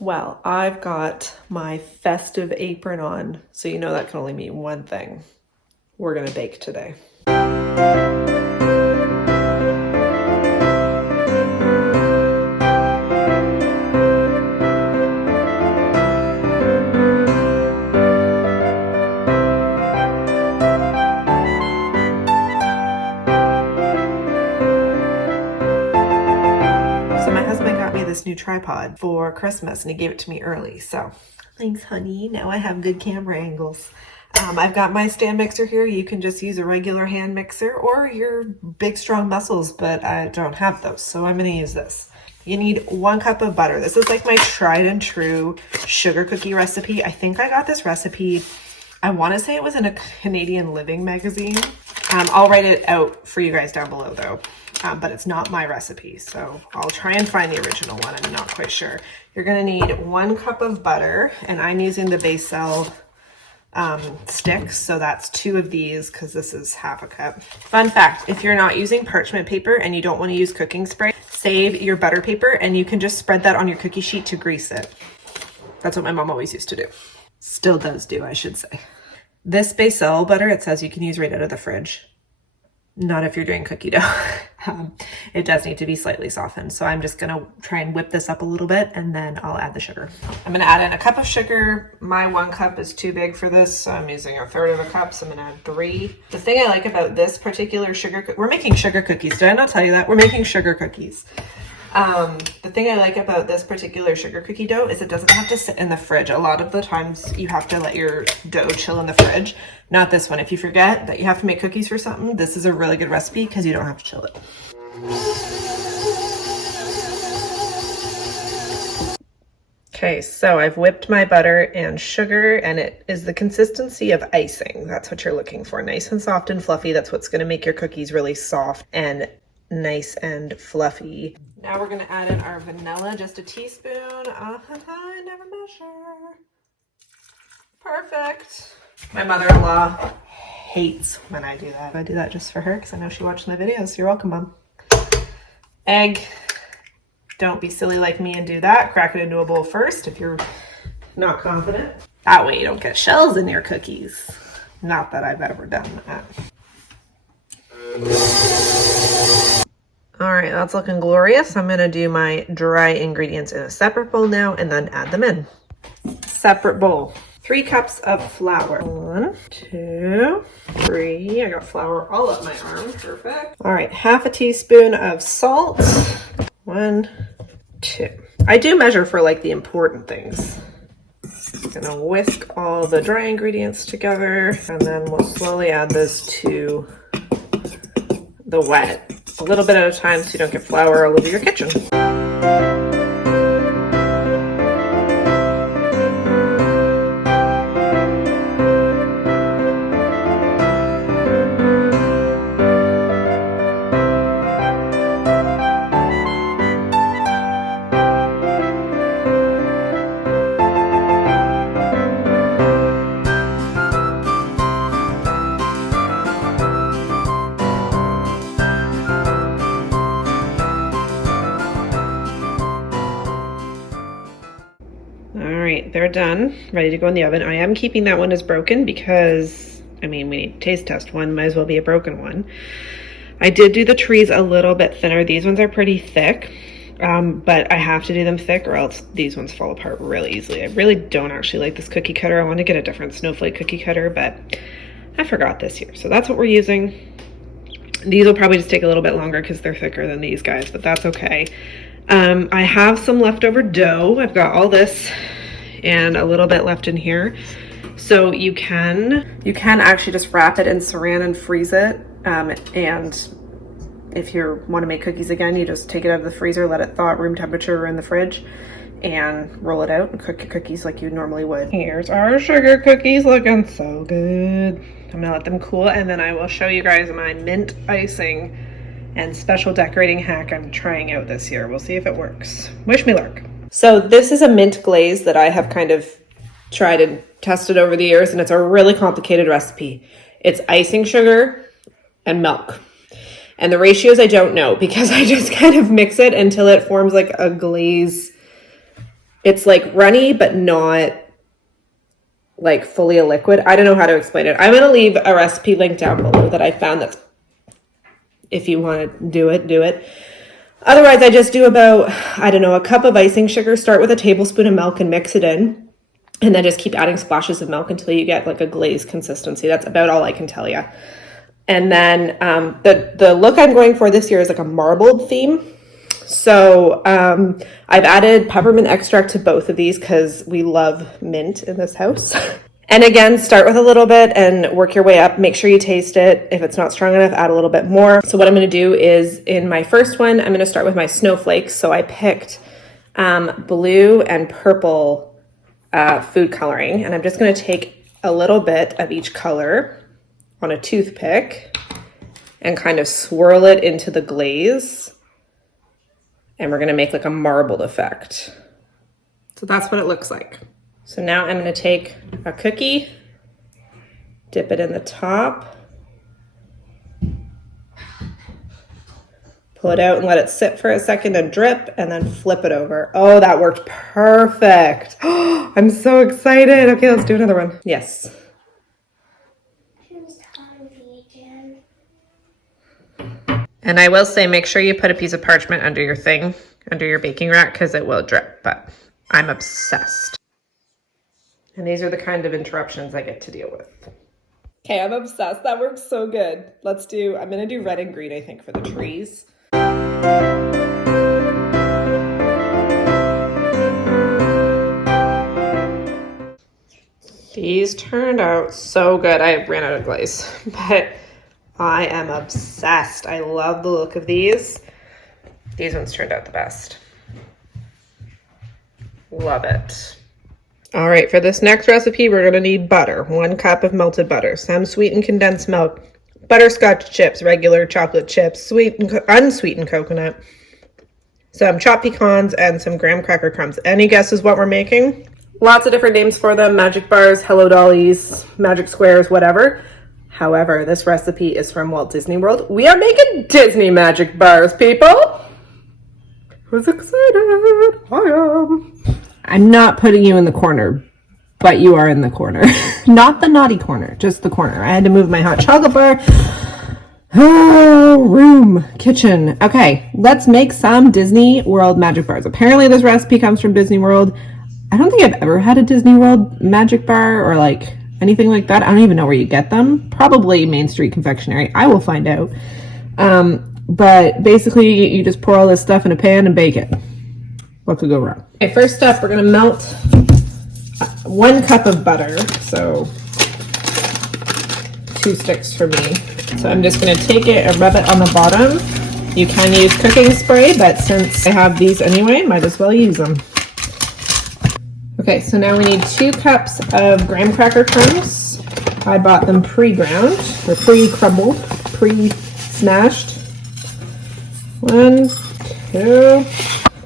Well, I've got my festive apron on, so you know that can only mean one thing. We're gonna bake today. So my husband got me this new tripod for Christmas and he gave it to me early, so thanks honey, now I have good camera angles. I've got my stand mixer here. You can just use a regular hand mixer or your big strong muscles, but I don't have those, so I'm gonna use this. You need 1 cup of butter. This is like my tried and true sugar cookie recipe. I think I got this recipe, I wanna say it was in a Canadian Living magazine. I'll write it out for you guys down below though, but it's not my recipe, so I'll try and find the original one. I'm not quite sure. You're gonna need 1 cup of butter, and I'm using the Basil sticks, so that's 2 of these because this is half a cup. Fun fact, if you're not using parchment paper and you don't want to use cooking spray, save your butter paper and you can just spread that on your cookie sheet to grease it. That's what my mom always used to do. Still does do, I should say. This basil butter, it says you can use right out of the fridge. Not if you're doing cookie dough. It does need to be slightly softened. So I'm just gonna try and whip this up a little bit and then I'll add the sugar. I'm gonna add in a cup of sugar. My 1 cup is too big for this, so I'm using 1/3 of a cup, so I'm gonna add 3. The thing I like about this particular we're making sugar cookies. Did I not tell you that? We're making sugar cookies. The thing I like about this particular sugar cookie dough is it doesn't have to sit in the fridge. A lot of the times you have to let your dough chill in the fridge. Not this one. If you forget that you have to make cookies for something, this is a really good recipe because you don't have to chill it. Okay, so I've whipped my butter and sugar and it is the consistency of icing. That's what you're looking for. Nice and soft and fluffy. That's what's going to make your cookies really soft and nice and fluffy. Now we're gonna add in our vanilla, just a teaspoon. I never measure. Perfect. My mother-in-law hates when I do that. I do that just for her because I know she watched my videos. You're welcome, Mom. Egg. Don't be silly like me and do that. Crack it into a bowl first if you're not confident. That way you don't get shells in your cookies. Not that I've ever done that. All right, that's looking glorious. I'm gonna do my dry ingredients in a separate bowl now and then add them in. Separate bowl. 3 cups of flour. 1, 2, 3. I got flour all up my arm, perfect. All right, half a teaspoon of salt. 1, 2. I do measure for like the important things. I'm gonna whisk all the dry ingredients together and then we'll slowly add this to the wet. A little bit at a time so you don't get flour all over your kitchen. They're done, ready to go in the oven. I am keeping that one as broken because, I mean, we need to taste test one, might as well be a broken one. I did do the trees a little bit thinner. These ones are pretty thick, but I have to do them thick or else these ones fall apart really easily. I really don't actually like this cookie cutter. I want to get a different snowflake cookie cutter, but I forgot this year. So that's what we're using. These will probably just take a little bit longer because they're thicker than these guys, but that's okay. I have some leftover dough. I've got all this and a little bit left in here. So you can actually just wrap it in saran and freeze it. And if you want to make cookies again, you just take it out of the freezer, let it thaw at room temperature in the fridge, and roll it out and cook your cookies like you normally would. Here's our sugar cookies looking so good. I'm gonna let them cool and then I will show you guys my mint icing and special decorating hack I'm trying out this year. We'll see if it works. Wish me luck. So this is a mint glaze that I have kind of tried and tested over the years, and it's a really complicated recipe. It's icing sugar and milk. And the ratios I don't know because I just kind of mix it until it forms like a glaze It's like runny, but not like fully a liquid. I don't know how to explain it. I'm going to leave a recipe link down below that I found that's, if you want to do it, do it. Otherwise, I just do about, I don't know, a cup of icing sugar. Start with a tablespoon of milk and mix it in. And then just keep adding splashes of milk until you get like a glazed consistency. That's about all I can tell you. And then the look I'm going for this year is like a marbled theme. So I've added peppermint extract to both of these because we love mint in this house. And again, start with a little bit and work your way up. Make sure you taste it. If it's not strong enough, add a little bit more. So what I'm going to do is in my first one, I'm going to start with my snowflakes. So I picked blue and purple food coloring, and I'm just going to take a little bit of each color on a toothpick and kind of swirl it into the glaze. And we're going to make like a marbled effect. So that's what it looks like. So now I'm going to take a cookie, dip it in the top, pull it out and let it sit for a second and drip, and then flip it over. Oh, that worked perfect. I'm so excited. Okay, let's do another one. Yes. Who's hungry again? And I will say, make sure you put a piece of parchment under your thing, under your baking rack, because it will drip, but I'm obsessed. And these are the kind of interruptions I get to deal with. Okay, I'm obsessed. That works so good. I'm gonna do red and green, I think, for the trees. These turned out so good. I ran out of glaze, but I am obsessed. I love the look of these. These ones turned out the best. Love it. All right, for this next recipe, we're gonna need butter. 1 cup of melted butter, some sweetened condensed milk, butterscotch chips, regular chocolate chips, unsweetened coconut, some chopped pecans, and some graham cracker crumbs. Any guesses what we're making? Lots of different names for them: magic bars, hello dollies, magic squares, whatever. However, this recipe is from Walt Disney World. We are making Disney magic bars, people. Who's excited? I am. I'm not putting you in the corner, but you are in the corner. Not the naughty corner, just the corner. I had to move my hot chocolate bar. Oh, kitchen. Okay, let's make some Disney World magic bars. Apparently this recipe comes from Disney World. I don't think I've ever had a Disney World magic bar or like anything like that. I don't even know where you get them. Probably Main Street Confectionery. I will find out. But basically you just pour all this stuff in a pan and bake it. What could go wrong? Okay, first up, we're gonna melt 1 cup of butter. So 2 sticks for me. So I'm just gonna take it and rub it on the bottom. You can use cooking spray, but since I have these anyway, might as well use them. Okay, so now we need 2 cups of graham cracker crumbs. I bought them pre-ground, or pre-crumbled, pre-smashed. 1, 2,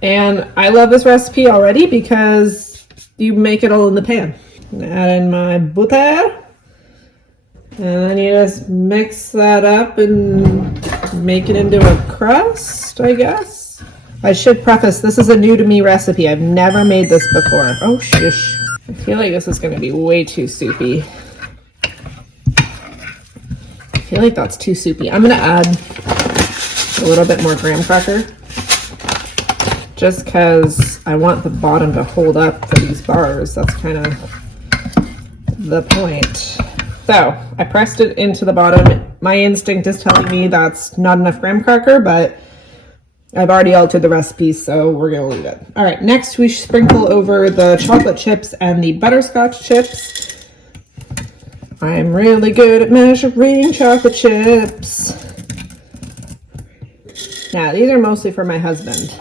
and I love this recipe already because you make it all in the pan. Add in my butter, and then you just mix that up and make it into a crust, I guess. I should preface, this is a new to me recipe. I've never made this before. Oh, shush. I feel like this is gonna be way too soupy. I feel like that's too soupy. I'm gonna add a little bit more graham cracker, just because I want the bottom to hold up for these bars. That's kind of the point. So I pressed it into the bottom. My instinct is telling me that's not enough graham cracker, but I've already altered the recipe, so we're gonna leave it. All right, next we sprinkle over the chocolate chips and the butterscotch chips. I'm really good at measuring chocolate chips. Now, these are mostly for my husband.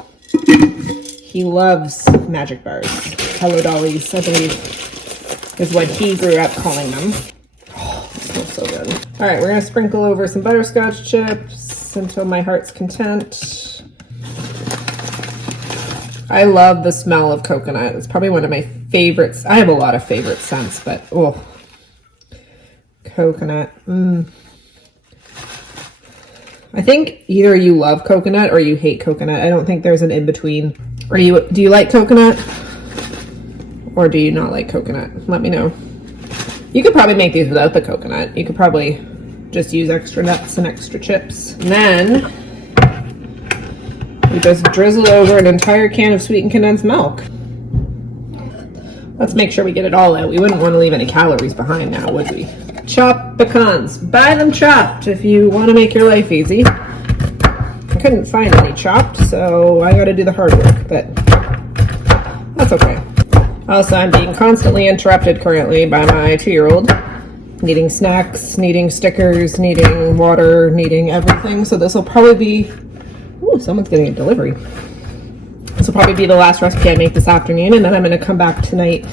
He loves magic bars. Hello dollies, I believe, is what he grew up calling them. Oh, it smells so good. All right, we're gonna sprinkle over some butterscotch chips until my heart's content. I love the smell of coconut. It's probably one of my favorites. I have a lot of favorite scents, but oh, coconut. I think either you love coconut or you hate coconut. I don't think there's an in-between. Do you like coconut? Or do you not like coconut? Let me know. You could probably make these without the coconut. You could probably just use extra nuts and extra chips. And then we just drizzle over an entire can of sweetened condensed milk. Let's make sure we get it all out. We wouldn't want to leave any calories behind now, would we? Chopped pecans. Buy them chopped if you want to make your life easy. I couldn't find any chopped, so I got to do the hard work, but that's okay. Also, I'm being constantly interrupted currently by my 2-year-old, needing snacks, needing stickers, needing water, needing everything. So this will probably be, ooh, someone's getting a delivery. This will probably be the last recipe I make this afternoon, and then I'm going to come back tonight,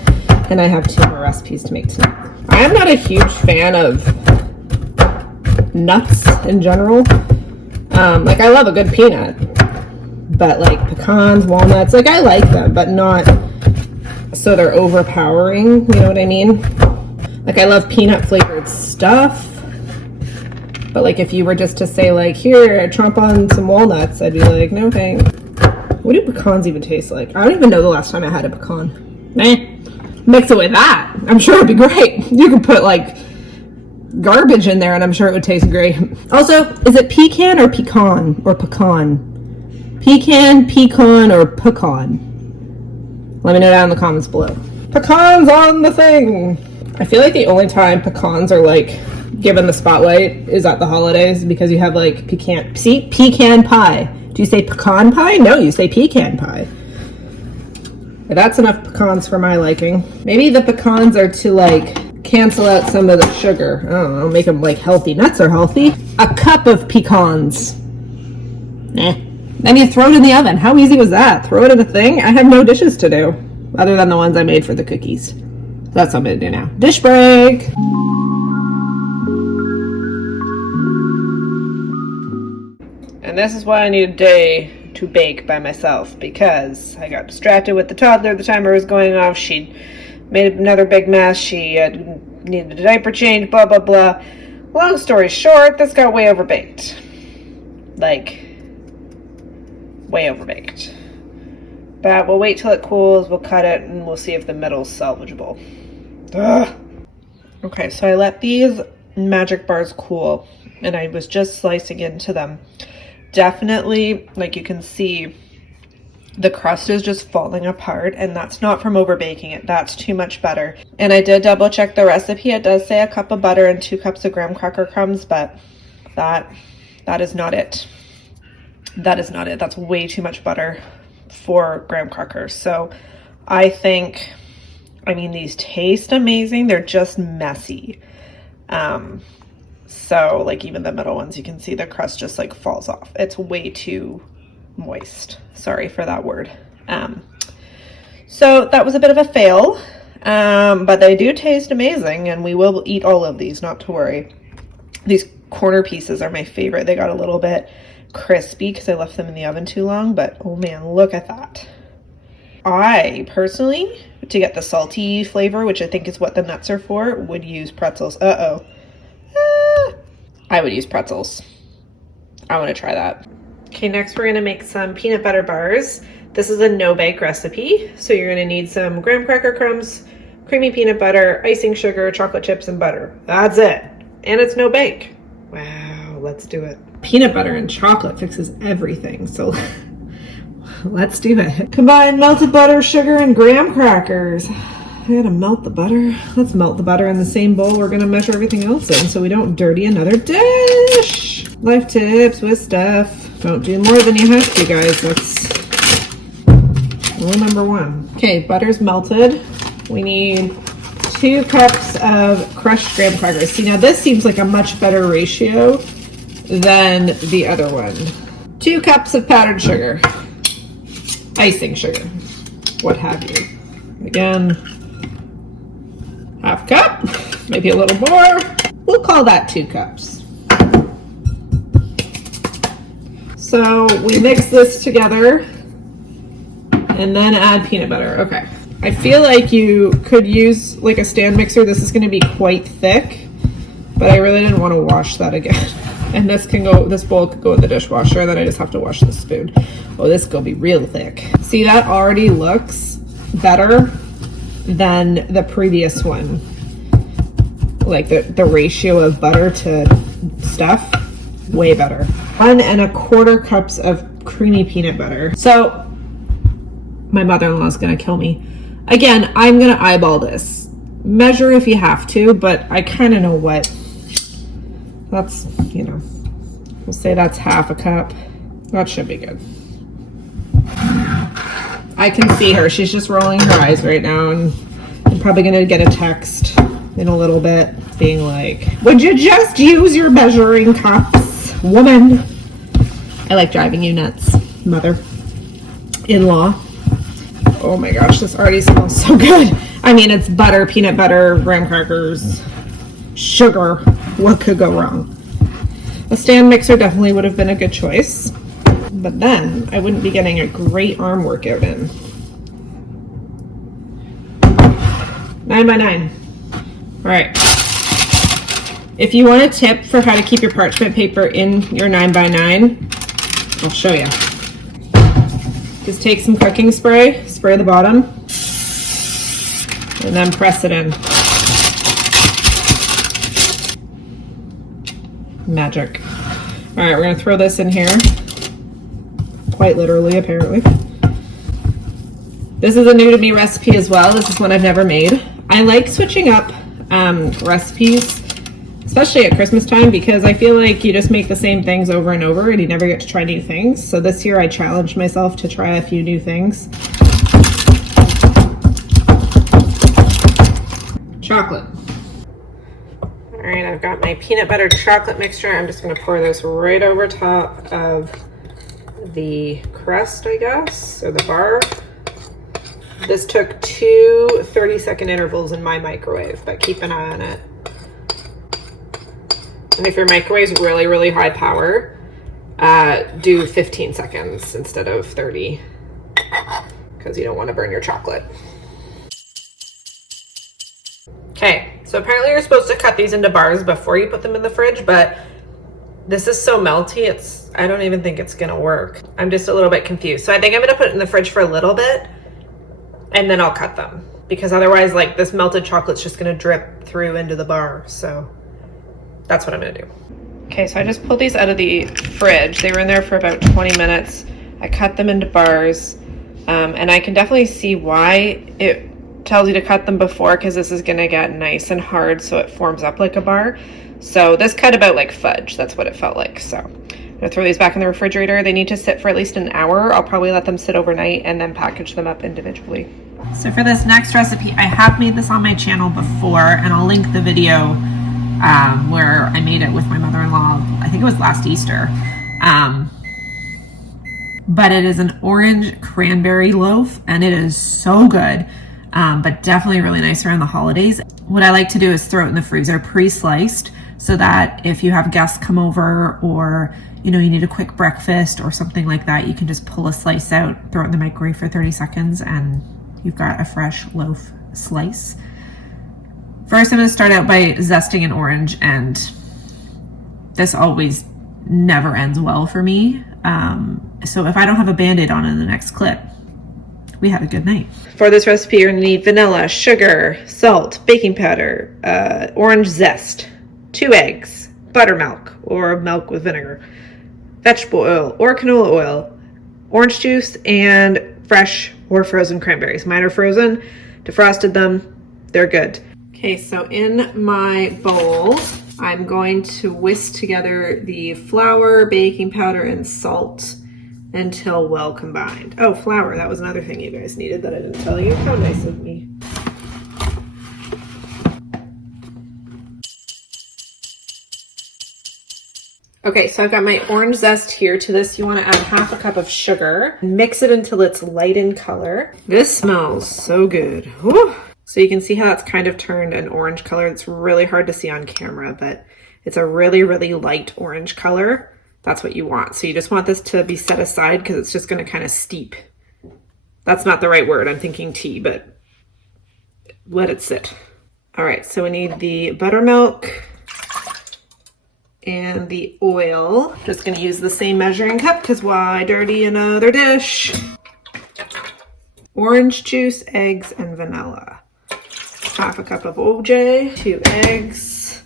and I have 2 more recipes to make tonight. I am not a huge fan of nuts in general. Like, I love a good peanut, but like pecans, walnuts, like I like them, but not so they're overpowering, you know what I mean? Like, I love peanut flavored stuff, but like if you were just to say like, here, chomp on some walnuts, I'd be like, no thanks. What do pecans even taste like? I don't even know the last time I had a pecan. Mix it with that. I'm sure it'd be great. You could put like garbage in there and I'm sure it would taste great. Also, is it pecan or pecan or pecan? Pecan, or pecan? Let me know down in the comments below. Pecans on the thing. I feel like the only time pecans are like given the spotlight is at the holidays because you have like pecan pie. Do you say pecan pie? No, you say pecan pie. But that's enough pecans for my liking. Maybe the pecans are to like cancel out some of the sugar. I don't know, make them like healthy. Nuts are healthy. A cup of pecans. Then you throw it in the oven. How easy was that? Throw it in a thing? I have no dishes to do other than the ones I made for the cookies. So that's what I'm gonna do now. Dish break. And this is why I need a day to bake by myself, because I got distracted with the toddler. The timer was going off. She made another big mess. She needed a diaper change, blah, blah, blah. Long story short, this got way overbaked. Like, way overbaked. But we'll wait till it cools, we'll cut it, and we'll see if the middle's salvageable. Ugh. Okay, so I let these magic bars cool, and I was just slicing into them. Definitely, like you can see, the crust is just falling apart, and that's not from overbaking it. That's too much butter. And I did double check the recipe. It does say a cup of butter and 2 cups of graham cracker crumbs, but that is not it. That is not it. That's way too much butter for graham crackers. So I think, I mean, these taste amazing. They're just messy. So like even the middle ones, you can see the crust just like falls off. It's way too moist. Sorry for that word. So that was a bit of a fail, but they do taste amazing, and we will eat all of these, not to worry. These corner pieces are my favorite. They got a little bit crispy because I left them in the oven too long, but oh man, look at that. I personally, to get the salty flavor, which I think is what the nuts are for, would use pretzels. I would use pretzels. I want to try that. Okay, next we're going to make some peanut butter bars. This is a no-bake recipe, so you're going to need some graham cracker crumbs, creamy peanut butter, icing sugar, chocolate chips, and butter. That's it. And it's no bake. Wow, let's do it. Peanut butter and chocolate fixes everything, so let's do it. Combine melted butter, sugar, and graham crackers. I gotta melt the butter. Let's melt the butter in the same bowl we're gonna measure everything else in so we don't dirty another dish. Life tips with stuff. Don't do more than you have to, guys. That's rule number 1. Okay, butter's melted. We need 2 cups of crushed graham crackers. See, now this seems like a much better ratio than the other one. 2 cups of powdered sugar. Icing sugar. What have you. Again, half cup, maybe a little more. We'll call that 2 cups. So we mix this together and then add peanut butter. Okay. I feel like you could use like a stand mixer. This is going to be quite thick, but I really didn't want to wash that again. And this bowl could go in the dishwasher, and then I just have to wash the spoon. Oh, this is going to be real thick. See, that already looks better than the previous one. Like the ratio of butter to stuff, way better. 1 1/4 cups of creamy peanut butter. So my mother-in-law is gonna kill me. Again, I'm gonna eyeball this. Measure if you have to, but I kind of know what. That's, you know, we'll say that's 1/2 cup. That should be good. I can see her. She's just rolling her eyes right now, and I'm probably gonna get a text in a little bit being like, would you just use your measuring cups, woman? I like driving you nuts, mother-in-law. Oh my gosh, this already smells so good. I mean, it's butter, peanut butter, graham crackers, sugar. What could go wrong? A stand mixer definitely would have been a good choice, but then I wouldn't be getting a great arm workout in. 9 by 9. All right. If you want a tip for how to keep your parchment paper in your 9 by 9, I'll show you. Just take some cooking spray, spray the bottom, and then press it in. Magic. All right, we're gonna throw this in here. Quite literally, apparently. This is a new to me recipe as well. This is one I've never made. I like switching up recipes, especially at Christmas time, because I feel like you just make the same things over and over and you never get to try new things. So this year I challenged myself to try a few new things. Chocolate. All right, I've got my peanut butter chocolate mixture. I'm just gonna pour this right over top of the crust, I guess, or the bar. This took 2 30-second intervals in my microwave, but keep an eye on it. And if your microwave's really, really high power, do 15 seconds instead of 30, because you don't want to burn your chocolate. Okay, so apparently you're supposed to cut these into bars before you put them in the fridge, but this is so melty, I don't even think it's gonna work. I'm just a little bit confused. So I think I'm gonna put it in the fridge for a little bit, and then I'll cut them, because otherwise, like, this melted chocolate's just gonna drip through into the bar. So that's what I'm gonna do. Okay, so I just pulled these out of the fridge. They were in there for about 20 minutes. I cut them into bars, and I can definitely see why it tells you to cut them before, because this is gonna get nice and hard so it forms up like a bar. So this cut about like fudge. That's what it felt like. So I'm gonna throw these back in the refrigerator. They need to sit for at least an hour. I'll probably let them sit overnight and then package them up individually. So for this next recipe, I have made this on my channel before, and I'll link the video where I made it with my mother-in-law. I think it was last Easter. But it is an orange cranberry loaf, and it is so good, but definitely really nice around the holidays. What I like to do is throw it in the freezer pre-sliced, so that if you have guests come over, or you know, you need a quick breakfast or something like that, you can just pull a slice out, throw it in the microwave for 30 seconds, and you've got a fresh loaf slice. First, I'm going to start out by zesting an orange, and this always never ends well for me. So if I don't have a Band-Aid on in the next clip, we had a good night. For this recipe, you're going to need vanilla, sugar, salt, baking powder, orange zest, 2 eggs, buttermilk or milk with vinegar, vegetable oil or canola oil, orange juice, and fresh or frozen cranberries. Mine are frozen. Defrosted them. They're good. Okay, so in my bowl, I'm going to whisk together the flour, baking powder, and salt until well combined. Oh, flour. That was another thing you guys needed that I didn't tell you. How nice of me. Okay, so I've got my orange zest here. To this, you want to add 1/2 cup of sugar. Mix it until it's light in color. This smells so good. Whew. So you can see how that's kind of turned an orange color. It's really hard to see on camera, but it's a really, really light orange color. That's what you want. So you just want this to be set aside, because it's just going to kind of steep. That's not the right word. I'm thinking tea, but let it sit. All right, so we need the buttermilk and the oil. Just gonna use the same measuring cup, because why dirty another dish? Orange juice, eggs, and vanilla. half a cup of OJ, 2 eggs,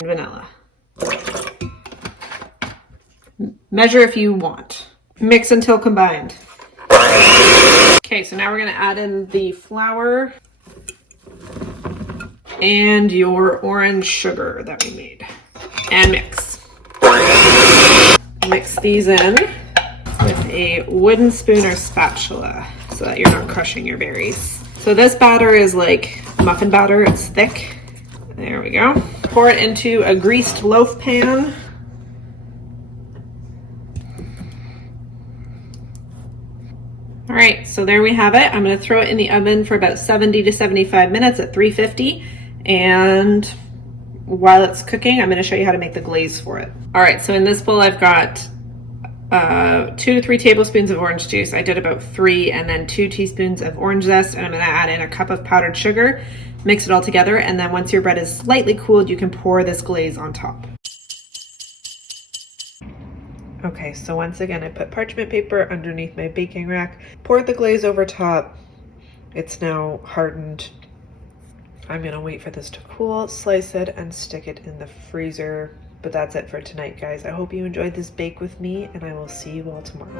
and vanilla. Measure if you want. Mix until combined. Okay, so now we're gonna add in the flour and your orange sugar that we made. And mix. Mix these in with a wooden spoon or spatula so that you're not crushing your berries. So this batter is like muffin batter, it's thick. There we go. Pour it into a greased loaf pan. All right, so there we have it. I'm gonna throw it in the oven for about 70 to 75 minutes at 350. And while it's cooking, I'm gonna show you how to make the glaze for it. All right, so in this bowl, I've got 2 to 3 tablespoons of orange juice. I did about 3, and then 2 teaspoons of orange zest, and I'm gonna add in a cup of powdered sugar, mix it all together, and then once your bread is slightly cooled, you can pour this glaze on top. Okay, so once again, I put parchment paper underneath my baking rack, poured the glaze over top. It's now hardened. I'm gonna wait for this to cool, slice it, and stick it in the freezer. But that's it for tonight, guys. I hope you enjoyed this bake with me, and I will see you all tomorrow.